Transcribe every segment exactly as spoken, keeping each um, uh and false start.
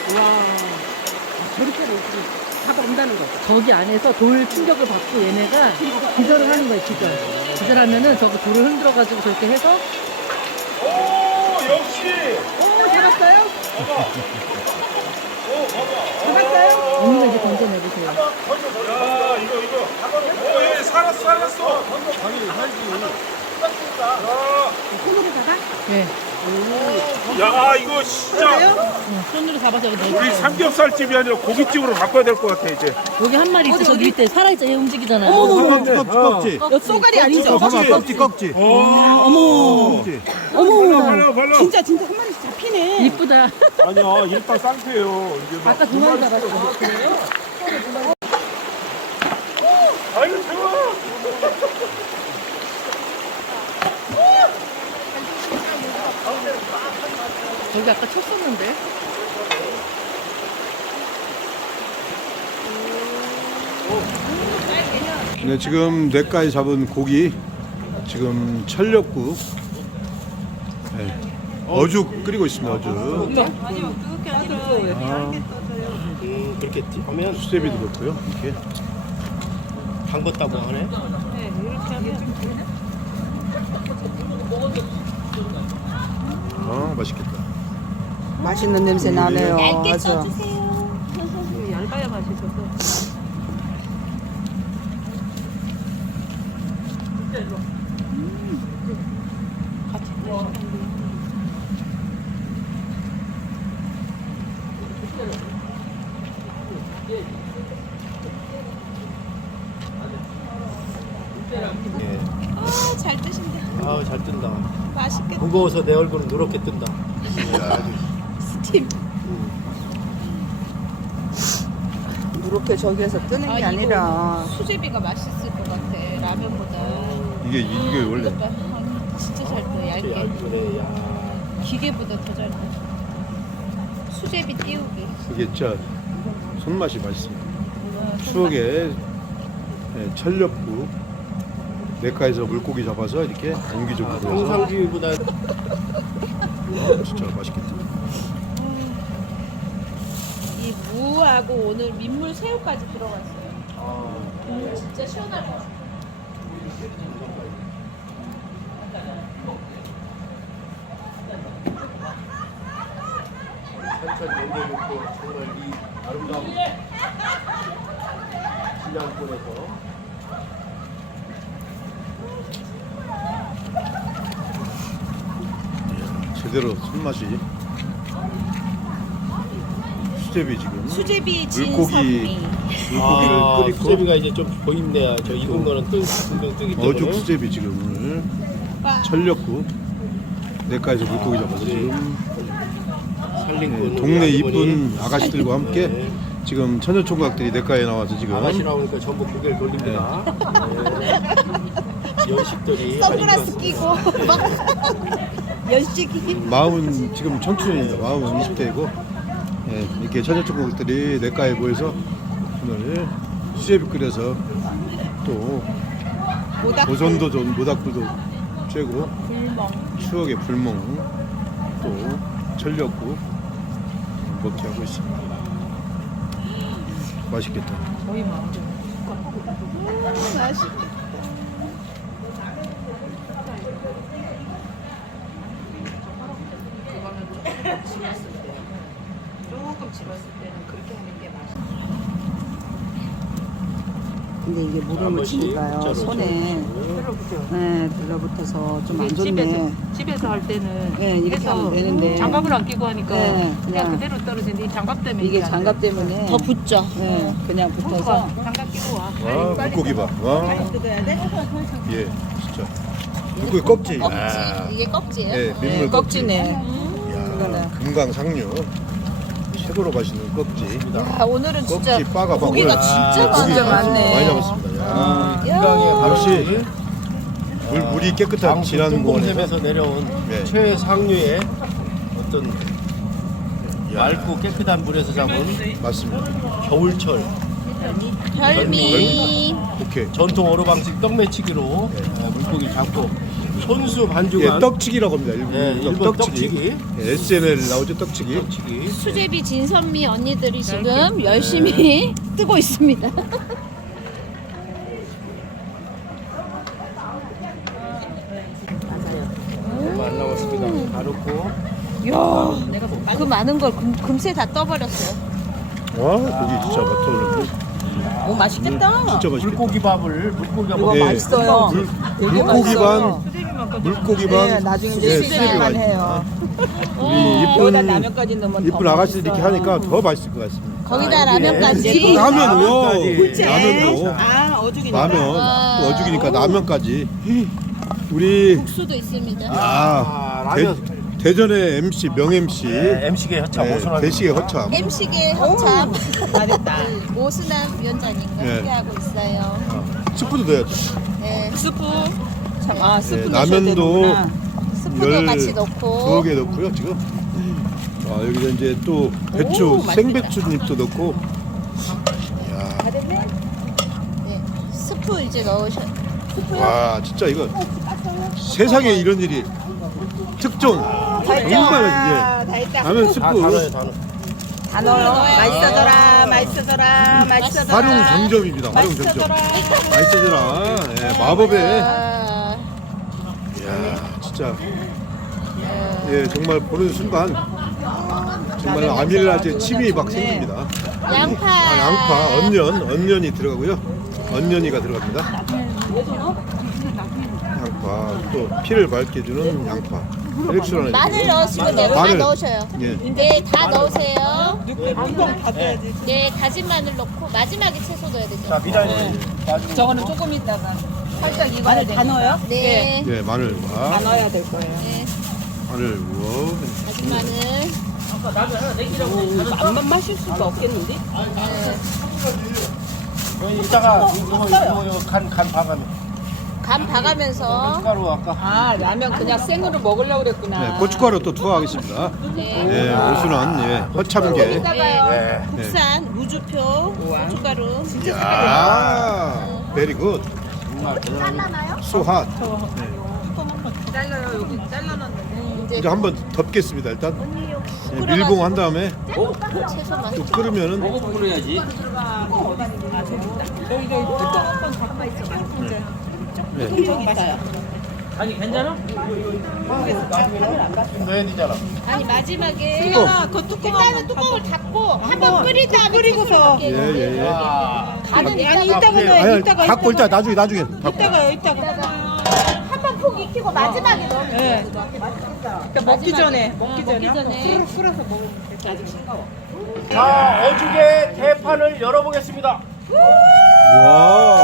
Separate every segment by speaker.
Speaker 1: 와, 저렇게 잡아온다는 거죠.
Speaker 2: 저기 안에서 돌 충격을 받고 얘네가 기절을 하는 거예요, 기절. 기절하면은 저거 돌을 흔들어가지고 저렇게 해서.
Speaker 3: 오, 역시.
Speaker 1: 오, 잡았어요?
Speaker 3: 봐봐. 오, 봐봐.
Speaker 1: 잡았어요?
Speaker 2: 언니가 이제 던져내보세요.
Speaker 3: 야, 이거, 이거. 오, 얘 살았어, 살았어.
Speaker 4: 당연히 살지.
Speaker 3: 야,
Speaker 1: 손으로 잡아?
Speaker 2: 네.
Speaker 3: 야, 이거 진짜.
Speaker 2: 응, 손으로 잡아서 여기
Speaker 3: 우리
Speaker 2: 내보세요.
Speaker 3: 삼겹살집이 아니라 고깃집으로 바꿔야 될 것 같아, 이제.
Speaker 2: 여기 한 마리 있어, 저기 밑에. 살아있죠, 얘 움직이잖아요.
Speaker 4: 껍질, 껍질, 껍질.
Speaker 1: 여 쏘가리 아니죠?
Speaker 4: 봐봐, 껍질, 껍질.
Speaker 1: 어머,
Speaker 4: 껍질.
Speaker 1: 어머,
Speaker 3: 발라, 발라.
Speaker 1: 진짜 진짜 한 마리씩 잡히네.
Speaker 2: 이쁘다.
Speaker 3: 아니야, 일단 쌍태예요. 이제 막.
Speaker 2: 아까 두 마리 잡았어.
Speaker 3: 아유, 좋아.
Speaker 2: 여기 아까 쳤었는데.
Speaker 4: 네, 지금 냇가에 잡은 고기, 지금 철렵국, 네, 어죽 끓이고 있습니다. 어죽.
Speaker 5: 음, 그렇겠지. 하면
Speaker 4: 수제비도 넣고요. 이렇게.
Speaker 5: 담궜다고 하네.
Speaker 4: 아, 맛있겠다.
Speaker 1: 맛있는 냄새 나네요.
Speaker 6: 얇게
Speaker 1: 맞아.
Speaker 6: 써주세요.
Speaker 2: 얇아야 맛있어서.
Speaker 5: 예.
Speaker 6: 아, 잘 드신다.
Speaker 5: 아, 잘 뜬다.
Speaker 6: 맛있겠다.
Speaker 5: 무거워서 내 얼굴은 누렇게 뜬다.
Speaker 6: 스팀.
Speaker 1: 이렇게 저기에서 뜨는 게
Speaker 6: 아,
Speaker 1: 아니라
Speaker 6: 수제비가 맛있을 것 같아. 라면보다.
Speaker 4: 이게 이게 원래
Speaker 6: 이것도 한- 진짜 잘 떠. 얇게.
Speaker 5: 얇게, 야.
Speaker 6: 기계보다 더 잘 떠. 수제비 띄우기.
Speaker 4: 이게 진짜 손맛이 맛있습니다. 추억의 네, 철렵국. 냇가에서 물고기 잡아서 이렇게 안기적으로 해서
Speaker 5: 평상시보다
Speaker 4: 아, 진짜 맛있겠다.
Speaker 6: 이 무하고 오늘 민물 새우까지 들어갔어요. 음, 진짜 시원할 것 같아.
Speaker 5: 산천 연결놓고 정말 이 아름다운 신양권에서
Speaker 4: 제대로 손맛이 수제비 지금
Speaker 6: 수제비
Speaker 4: 물고기
Speaker 6: 진선미.
Speaker 4: 물고기를
Speaker 5: 아,
Speaker 4: 끓이고
Speaker 5: 수제비가 이제 좀 보입네요. 저 익은 거는 뜨, 분명 뜨기 때문에.
Speaker 4: 어죽 수제비 지금 오늘
Speaker 6: 와.
Speaker 4: 철렵국 냇가에서 물고기 잡아서 지금
Speaker 5: 살린
Speaker 4: 네,
Speaker 5: 건
Speaker 4: 동네
Speaker 5: 우리
Speaker 4: 이쁜
Speaker 5: 아주머니.
Speaker 4: 아가씨들과 함께
Speaker 5: 네.
Speaker 4: 지금 처녀총각들이 냇가에 나와서 지금
Speaker 5: 아가씨 나오니까 전부 고개를 돌립니다. 네. 연식들이
Speaker 6: 선글라스 끼고 막 연식이.
Speaker 4: 마흔 지금 청춘입니다. 마흔 이십 대이고 예, 이렇게 처녀총각들이 냇가에 모여서 오늘 수제비 끓여서 또 고선도 좋은 모닥불도 쬐고
Speaker 6: 불멍.
Speaker 4: 추억의 불멍 또 철렵국 먹게 하고 있습니다. 맛있겠다.
Speaker 2: 저희 마음대로.
Speaker 6: 맛있겠다.
Speaker 2: 그거는 조금 집었을 때, 조금 집었을 때는 그렇게 하는 게 맛있어.
Speaker 1: 근데 이게
Speaker 5: 한
Speaker 1: 무릎을
Speaker 5: 번씩
Speaker 1: 치니까요
Speaker 5: 문자로
Speaker 1: 손에
Speaker 5: 적어주시고요.
Speaker 2: 그렇죠.
Speaker 1: 네, 들러붙어서 좀 안
Speaker 2: 이게
Speaker 1: 좋네.
Speaker 2: 집에서, 집에서 할 때는
Speaker 1: 네, 이렇게
Speaker 2: 해서
Speaker 1: 하면 되는데.
Speaker 2: 장갑을 안 끼고 하니까
Speaker 1: 네,
Speaker 2: 그냥,
Speaker 1: 그냥
Speaker 2: 그대로 떨어지는데 이 장갑 때문에
Speaker 1: 이게
Speaker 2: 안
Speaker 1: 장갑
Speaker 2: 돼.
Speaker 1: 때문에
Speaker 6: 더 붙죠.
Speaker 1: 네, 그냥 붙어서
Speaker 2: 장갑 끼고 와.
Speaker 4: 와 물고기 봐. 와
Speaker 1: 뜯어야 돼?
Speaker 4: 예, 진짜 물고기 껍질.
Speaker 6: 껍질.
Speaker 4: 아,
Speaker 6: 이게 껍질이에요?
Speaker 4: 예, 민물
Speaker 1: 네,
Speaker 4: 껍질.
Speaker 1: 껍질네.
Speaker 4: 이야,
Speaker 1: 그거는.
Speaker 4: 금강상류 최고로 맛있는 껍질.
Speaker 6: 야, 오늘은 진짜
Speaker 4: 껍질 빠가
Speaker 6: 고기가
Speaker 4: 봐.
Speaker 6: 진짜
Speaker 4: 고기
Speaker 1: 진짜
Speaker 6: 많아요.
Speaker 1: 많네.
Speaker 4: 많이 잡았습니다. 야,
Speaker 5: 건강에
Speaker 4: 역시 물 물이 깨끗한 진한 공원에서
Speaker 5: 곰에서 내려온
Speaker 4: 네.
Speaker 5: 최상류의 어떤 맑고 깨끗한 물에서 잡은
Speaker 4: 맞습니다.
Speaker 5: 겨울철
Speaker 6: 별미.
Speaker 4: 오케이.
Speaker 5: 전통 어로 방식 떡매치기로 예, 물고기 잡고 손수
Speaker 4: 예,
Speaker 5: 반죽한
Speaker 4: 떡치기라고 합니다. 일본,
Speaker 5: 예, 일본 떡치기.
Speaker 4: 예, 에스엔엘 나오죠 떡치기.
Speaker 5: 떡치기.
Speaker 6: 수제비 진선미 언니들이 지금 열심히 뜨고 있습니다.
Speaker 5: 얼마 안 남았습니다. 가루고.
Speaker 6: 이야, 그 많은 걸 금, 금세 다 떠버렸어요.
Speaker 4: 와 고기 진짜 맛있어.
Speaker 1: 오 맛있겠다.
Speaker 4: 진짜 맛있겠다.
Speaker 5: 물고기 밥을 물고기
Speaker 1: 이거
Speaker 5: 밥을
Speaker 4: 예.
Speaker 1: 맛있어요.
Speaker 4: 물,
Speaker 1: 되게
Speaker 4: 물고기
Speaker 1: 맛있어.
Speaker 4: 반 물고기
Speaker 1: 네,
Speaker 4: 반
Speaker 1: 나중에
Speaker 4: 예,
Speaker 1: 이제
Speaker 4: 수제비
Speaker 1: 수제비만
Speaker 4: 반.
Speaker 1: 해요.
Speaker 4: 우리
Speaker 1: 여기다
Speaker 4: 이쁜
Speaker 1: 라면까지 넣으면 더
Speaker 4: 이쁜 아가씨들 이렇게
Speaker 1: 맛있어요.
Speaker 4: 하니까 더 맛있을 것 같습니다.
Speaker 6: 거기다 라면까지.
Speaker 4: 라면요.
Speaker 5: 라면까지.
Speaker 4: 라면도.
Speaker 1: 아 어죽이니까.
Speaker 4: 라면
Speaker 6: 와.
Speaker 4: 또 어죽이니까 라면까지. 우리
Speaker 6: 국수도 있습니다.
Speaker 4: 아,
Speaker 5: 아,
Speaker 4: 대,
Speaker 5: 라면.
Speaker 4: 대전의 엠씨 명 엠씨
Speaker 5: 네, 엠씨계 협찬
Speaker 4: 네,
Speaker 5: 오순환.
Speaker 4: 대식의 허참.
Speaker 6: 엠씨계 협참
Speaker 1: 잘했다.
Speaker 6: 오순남 위원장님과
Speaker 4: 네.
Speaker 6: 함께하고 있어요.
Speaker 4: 스프도 넣어야죠.
Speaker 6: 네,
Speaker 1: 스프. 참, 아 스프
Speaker 4: 네,
Speaker 1: 넣으셔야
Speaker 4: 라면도
Speaker 1: 되는구나.
Speaker 6: 스프도
Speaker 4: 열
Speaker 6: 같이
Speaker 4: 두어
Speaker 6: 넣고.
Speaker 4: 개 넣고요 지금. 아 여기다 이제 또 배추
Speaker 1: 오, 맛있겠다.
Speaker 4: 생배추잎도 넣고. 이야,
Speaker 6: 네, 스프 이제 넣으셔.
Speaker 4: 와 진짜 이거 세상에 이런 일이 특종 정말 이제
Speaker 1: 다 했다.
Speaker 4: 라면
Speaker 5: 다
Speaker 4: 스프
Speaker 5: 단어요 단어.
Speaker 1: 다 넣어요. 맛있어져라. 맛있어져라. 맛있어져라.
Speaker 4: 활용 정점입니다. 활용 정점. 맛있어져라. 예, 마법의.
Speaker 6: 아,
Speaker 4: 이야 진짜 예 정말 보는 순간 정말 아밀라제 침이 막 생깁니다.
Speaker 6: 양파.
Speaker 4: 아, 양파, 언년, 언년이 들어가고요. 언년이가 들어갑니다. 양파 또 피를 밝게 주는 양파. 혈액순환에
Speaker 6: 마늘 넣으시면 돼요. 다
Speaker 4: 마늘.
Speaker 6: 넣으셔요.
Speaker 4: 예.
Speaker 6: 네, 다 넣으세요.
Speaker 1: 한번 받아야지.
Speaker 6: 네, 다진 마늘 넣고 마지막에 채소 넣어야 되죠.
Speaker 5: 자 미나리. 나중에.
Speaker 1: 저거는 조금 있다가 살짝 익어야 마늘 다 넣어요?
Speaker 6: 네,
Speaker 4: 네 마늘과
Speaker 1: 다 넣어야 될 거예요.
Speaker 6: 네,
Speaker 4: 마늘 우와.
Speaker 6: 다진 마늘.
Speaker 1: 안만 마실 수가 없겠는데?
Speaker 6: 네,
Speaker 5: 이따가 이거 이거 이거 간간 봐가면.
Speaker 6: 간 봐가면서.
Speaker 5: 고춧가루 아까.
Speaker 1: 아 라면 그냥 생으로 먹으려고 그랬구나.
Speaker 4: 네, 고춧가루 또 투하하겠습니다.
Speaker 6: 네.
Speaker 4: 예, 오순환 예, 허참게.
Speaker 6: 이따가요.
Speaker 5: 네.
Speaker 6: 국산 무주표 고춧가루.
Speaker 4: 야, 베리 굿.
Speaker 5: 정말 대단한.
Speaker 4: 소핫.
Speaker 1: 잘라요 여기 잘라놨는데.
Speaker 6: 이제
Speaker 4: 이제 한번 덮겠습니다 일단. 예, 밀봉 한 다음에
Speaker 6: 채소만.
Speaker 4: 또 끓으면은
Speaker 1: 여기 여기 뚜껑 한번 닫고 있어. 이제
Speaker 4: 네.
Speaker 1: 뚜껑 있어요.
Speaker 5: 좀 넣어야 되잖아.
Speaker 6: 아니 마지막에
Speaker 4: 뚜껑.
Speaker 1: 그 뚜껑
Speaker 6: 일단은 뚜껑을 닫고 한번 끓인 다음에 끓이고서
Speaker 4: 예, 예, 예.
Speaker 6: 간은
Speaker 1: 아니
Speaker 6: 이따가
Speaker 1: 이따가 넣어요.
Speaker 4: 아니,
Speaker 1: 이따가
Speaker 4: 닫고 일단 나중에 나중에 닫고.
Speaker 1: 이따가요. 이따가.
Speaker 6: 한번 푹 익히고 마지막에 넣으면
Speaker 1: 네.
Speaker 6: 돼요.
Speaker 1: 그러니까 먹기 전에 먹기 전에 한번
Speaker 6: 전에.
Speaker 1: 끓여서 먹으면 돼. 아직 싱거워.
Speaker 5: 자 어죽의 대판을 열어보겠습니다.
Speaker 4: 와.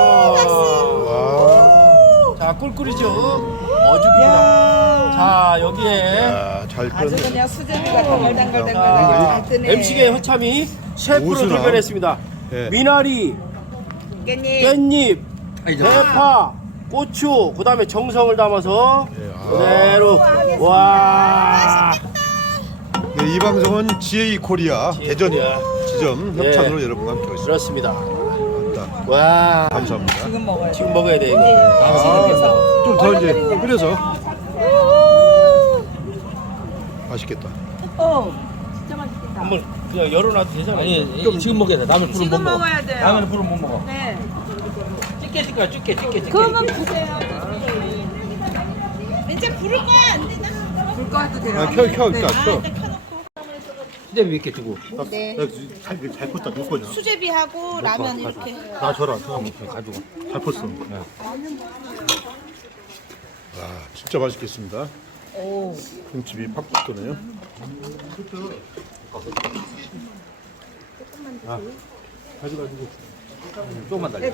Speaker 4: 와.
Speaker 5: 자 꿀꿀이죠. 어죽입니다. 자 여기에
Speaker 4: 야, 잘
Speaker 1: 아주
Speaker 4: 끓네.
Speaker 1: 그냥 수제비가 달달달달달
Speaker 4: 아,
Speaker 1: 잘 뜨네.
Speaker 5: 엠씨계 허참이 셰프로
Speaker 4: 오순환.
Speaker 5: 대변했습니다.
Speaker 4: 예.
Speaker 5: 미나리,
Speaker 1: 깻잎.
Speaker 5: 깻잎, 대파, 고추, 그 다음에 정성을 담아서
Speaker 4: 예, 아.
Speaker 5: 그대로 와.
Speaker 4: 네, 이 방송은 지에이 코리아 대전 지점
Speaker 5: 예.
Speaker 4: 협찬으로 여러분과 함께 하겠습니다.
Speaker 5: 그렇습니다.
Speaker 4: 맞다.
Speaker 5: 와.
Speaker 4: 감사합니다.
Speaker 1: 지금 먹어요.
Speaker 5: 지금 먹어야 돼 이거.
Speaker 4: 아, 좀 더 이제 끓여서 맛있겠다.
Speaker 5: 한번 그냥 열어놔도 되잖아.
Speaker 7: 아니 좀 지금 먹어야 돼. 라면 불은 못
Speaker 1: 지금
Speaker 7: 먹어.
Speaker 1: 먹어야 돼요.
Speaker 7: 라면 불은 못 먹어.
Speaker 1: 네.
Speaker 7: 찌개 찌개 찌개 찌개 찌개.
Speaker 6: 그러면 주세요. 이제 부를 거야 안 되나?
Speaker 1: 불 꺼도 돼요.
Speaker 4: 아, 켜, 켜, 일단 켜.
Speaker 7: 수제비 이렇게 두고.
Speaker 6: 네.
Speaker 4: 잘, 잘 컸다, 누 거냐?
Speaker 6: 수제비하고 라면 이렇게.
Speaker 4: 나 줘라, 줘. 가지고. 잘 컸어. 와, 진짜 맛있겠습니다. 김집이 팍팍 끓네요. 아, 가져가지고.
Speaker 7: 조금만 달려.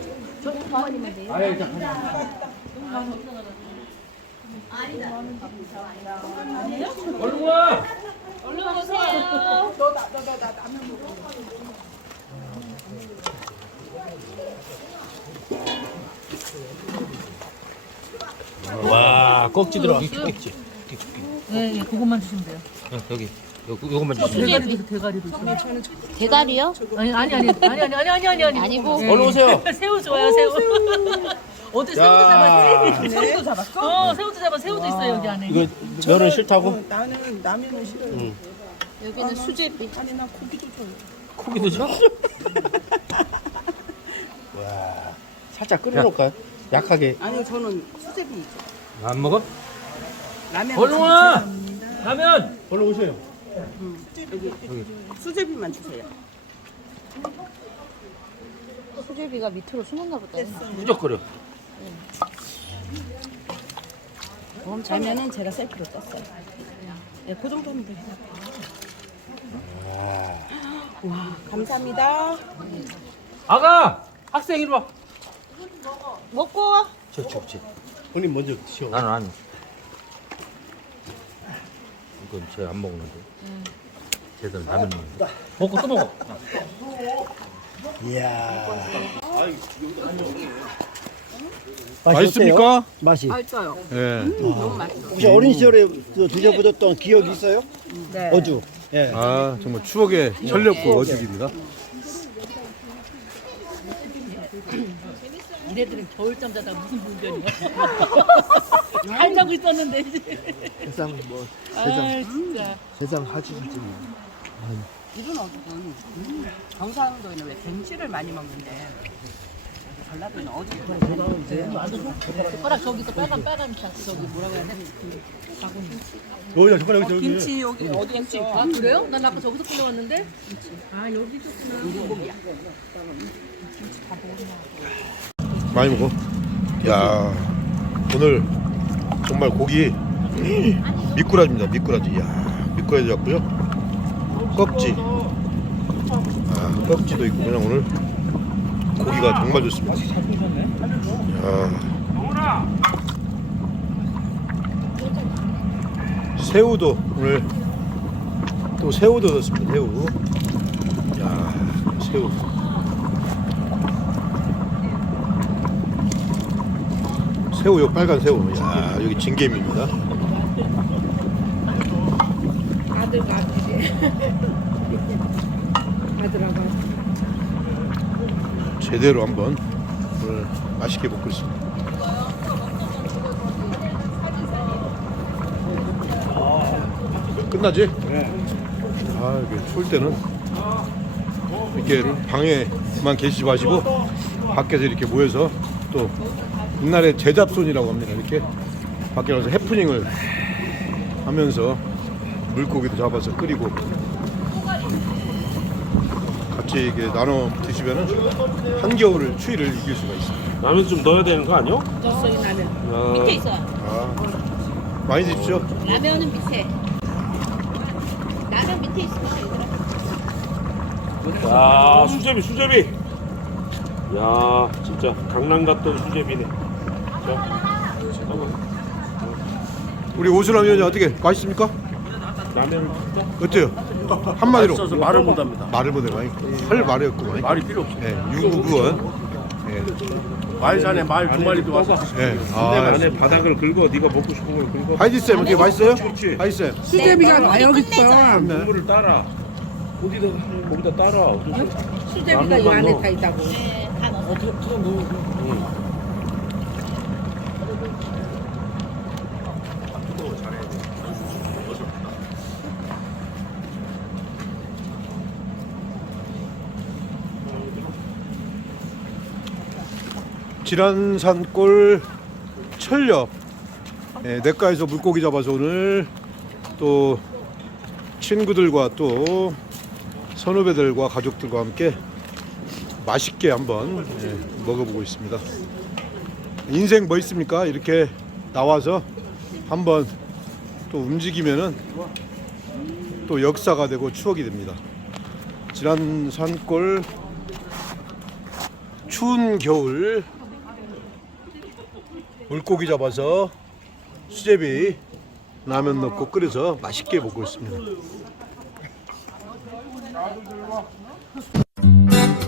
Speaker 7: 얼른 와.
Speaker 6: 얼른 오세요.
Speaker 5: 와 꼭지 들어가.
Speaker 7: 꼭지.
Speaker 2: 네, 네, 그것만 주시면 돼요.
Speaker 7: 어, 여기. 요거 요것만 주세요.
Speaker 2: 대가리도 대가리도 있어.
Speaker 6: 대가리요?
Speaker 2: 아니 아니 아니 아니 아니 아니 아니 아니 아니
Speaker 6: 아니고.
Speaker 2: 네.
Speaker 5: 얼른 오세요.
Speaker 2: 새우 좋아요 새우. 어제 새우도
Speaker 5: 야.
Speaker 2: 잡았어. 새우도 잡았어? 어 새우도 잡아 새우도 있어 여기 안에.
Speaker 5: 이거 면은 싫다고?
Speaker 1: 나는 라면은 싫어요.
Speaker 6: 여기는 수제비.
Speaker 1: 아니 나 고기도 좋아해.
Speaker 5: 고기도 줘? 와, 살짝 끓여놓을까요? 약하게.
Speaker 1: 아니요 저는 수제비.
Speaker 7: 안 먹어?
Speaker 1: 라면.
Speaker 7: 얼른 와. 라면.
Speaker 5: 얼른 오세요.
Speaker 1: 여기 수제비만 주세요.
Speaker 6: 수제비가 밑으로 숨었나 보다.
Speaker 7: 무적거려.
Speaker 1: 라면은 제가 셀프로 떴어요. 네, 그 정도면 돼요. 와, 감사합니다.
Speaker 7: 아가 학생 이리 와.
Speaker 6: 먹고 와.
Speaker 5: 좋지, 좋지. 본인 먼저 드시오.
Speaker 7: 나는 안. 이건 제가 안 먹는데. 쟤들 라면 먹는데. 먹고 또 먹어.
Speaker 5: 이야.
Speaker 4: 맛있습니까?
Speaker 8: 맛이.
Speaker 1: 맛있어요.
Speaker 4: 예.
Speaker 1: 너무 맛있어.
Speaker 8: 혹시 어린 시절에 그 드셔보셨던 기억이 있어요?
Speaker 1: 네.
Speaker 8: 어주. 예.
Speaker 4: 아 정말 추억의 철렵고 어죽입니다.
Speaker 2: 얘네들은 겨울잠 자다 무슨 불변이야. 잘 자고 있었는데 이제.
Speaker 8: 세상 뭐
Speaker 2: 아
Speaker 8: 세상
Speaker 2: 진짜.
Speaker 8: 세상 하지 진짜.
Speaker 1: 이분 어묵은 경상도에는 왜 갱치를 많이 먹는데 전라도에는 어묵.
Speaker 2: 젓가락 저기서 빨간 빨간 자 저기 뭐라고 해야 돼? 바구니.
Speaker 4: 여기다 젓가락 여기 여기.
Speaker 1: 김치 여기 어디 있지?
Speaker 2: 아 그래요? 난 아까 저기서 꺼내왔는데. 아 여기 있었구나.
Speaker 4: 많이 먹어. 야 오늘 정말 고기 미꾸라지입니다. 미꾸라지. 야 미꾸라지 같고요. 꺽지. 아 꺽지도 있고 그냥 오늘 고기가 정말 좋습니다. 야 새우도 오늘 또 새우도 넣었습니다. 새우. 야 새우. 새우 요 빨간 새우. 야 여기 진개미입니다.
Speaker 1: 아들 아들이. 아들하고.
Speaker 4: 제대로 한번 오늘 맛있게 먹고 있습니다. 끝나지? 네. 아 이게 추울 때는 이렇게 방에만 계시지 마시고 밖에서 이렇게 모여서 또 옛날에 제잡손이라고 합니다. 이렇게 밖에 나가서 해프닝을 하면서 물고기도 잡아서 끓이고 같이 이렇게 나눠 드시면은 한겨울을 추위를 이길 수가 있습니다.
Speaker 3: 라면 좀 넣어야 되는 거 아니요?
Speaker 1: 졌어요 라면.
Speaker 3: 아,
Speaker 6: 밑에 있어요.
Speaker 4: 아, 많이 드십시오.
Speaker 6: 라면은 밑에. 라면 밑에 있습니다. 얘들아.
Speaker 3: 야 수제비 수제비. 야 진짜 강남 갔던 수제비네. 자, 잠깐만.
Speaker 4: 우리 오수남 위원님 어떻게 맛있습니까?
Speaker 3: 라면을 진짜.
Speaker 4: 어때요? 한마디로
Speaker 5: 맛있어서 말을 못합니다.
Speaker 4: 말을 못해 많이 할 말이 없구만.
Speaker 5: 말이 필요 없어.
Speaker 4: 예, 유구구원. 예,
Speaker 5: 말산에 말 두 마리도 와서.
Speaker 4: 예.
Speaker 3: 근데
Speaker 4: 아,
Speaker 3: 안에 바닥을 긁어. 네가 먹고 싶은 걸 긁어.
Speaker 4: 하이디 쌤 어떻게 맛있어요?
Speaker 3: 그렇지.
Speaker 4: 하이디 쌤.
Speaker 1: 수제비가 다 여기 있어.
Speaker 3: 국물을 따라. 거기다 거기다 따라. 어떻게?
Speaker 1: 수제비가 이 안에 다 있다고.
Speaker 6: 네, 다 넣었어요.
Speaker 4: 지란산골 철렵. 예, 냇가에서 물고기 잡아서 오늘 또 친구들과 또 선후배들과 가족들과 함께 맛있게 한번 예, 먹어보고 있습니다. 인생 뭐 있습니까? 이렇게 나와서 한번 또 움직이면은 또 역사가 되고 추억이 됩니다. 지란산골 추운 겨울 물고기 잡아서 수제비 라면 넣고 끓여서 맛있게 먹고 있습니다.